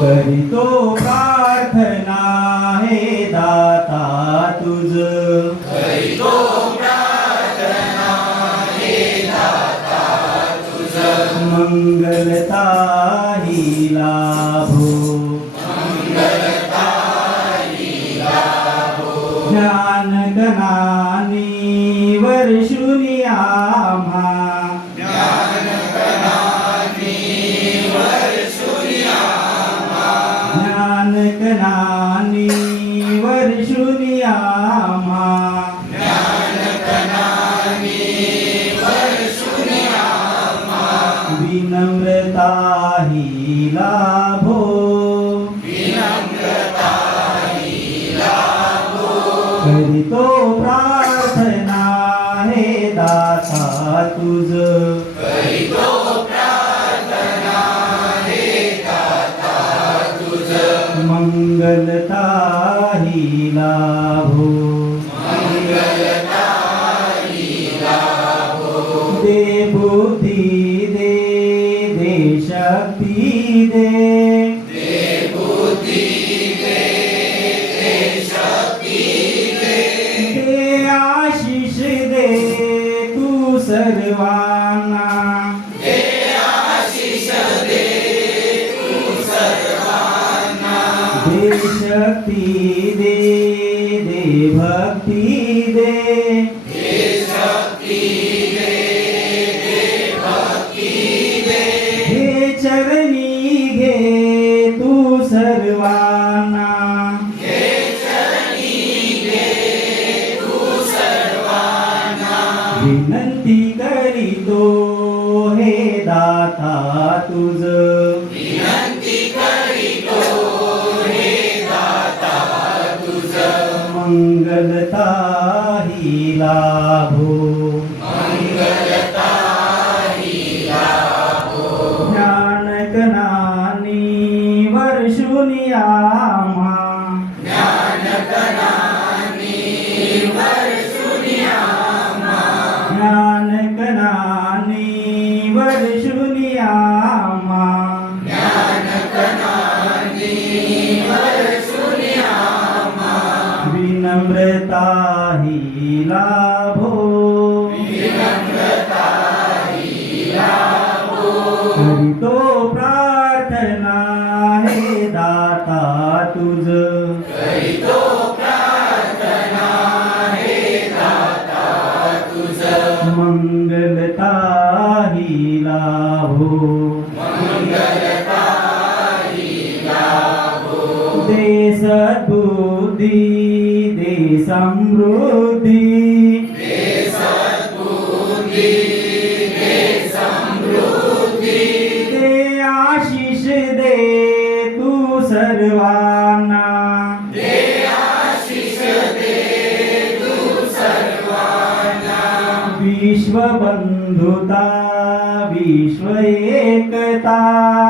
करीतो प्रार्थना हे दाता तुझ. करीतो प्रार्थना हे दाता तुझ. मंगलता ही लाभो. मंगलता लाभो. ज्ञान गणा करीतो प्रार्थना हे दाता तुझ. मंगलता ही लाभो. दे बुद्धी दे दे शक्ती दे. दे शक्ती दे दे भक्ती दे. हे चरणी घे तू सर्वांना. विनंती करीतो हे दाता तुझ. सद्बुद्धी दे समृद्धी. दे आशिष दे तू सर्वांना. विश्वबंधुता विश्व एकता.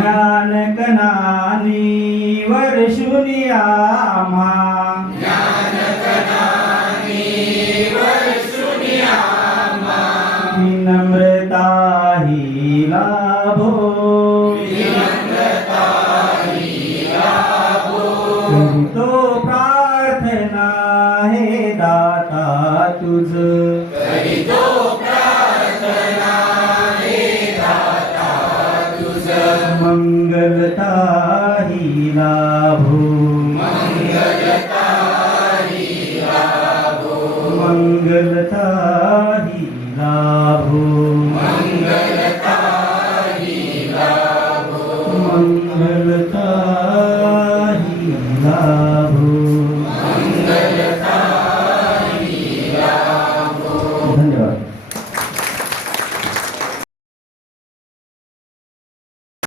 ज्ञानकनानी वर्षुनी आम्हा. ज्ञानकनानी वर्षुनी आम्हा विनम्रता ही लाभो मंगलता ही लाभो।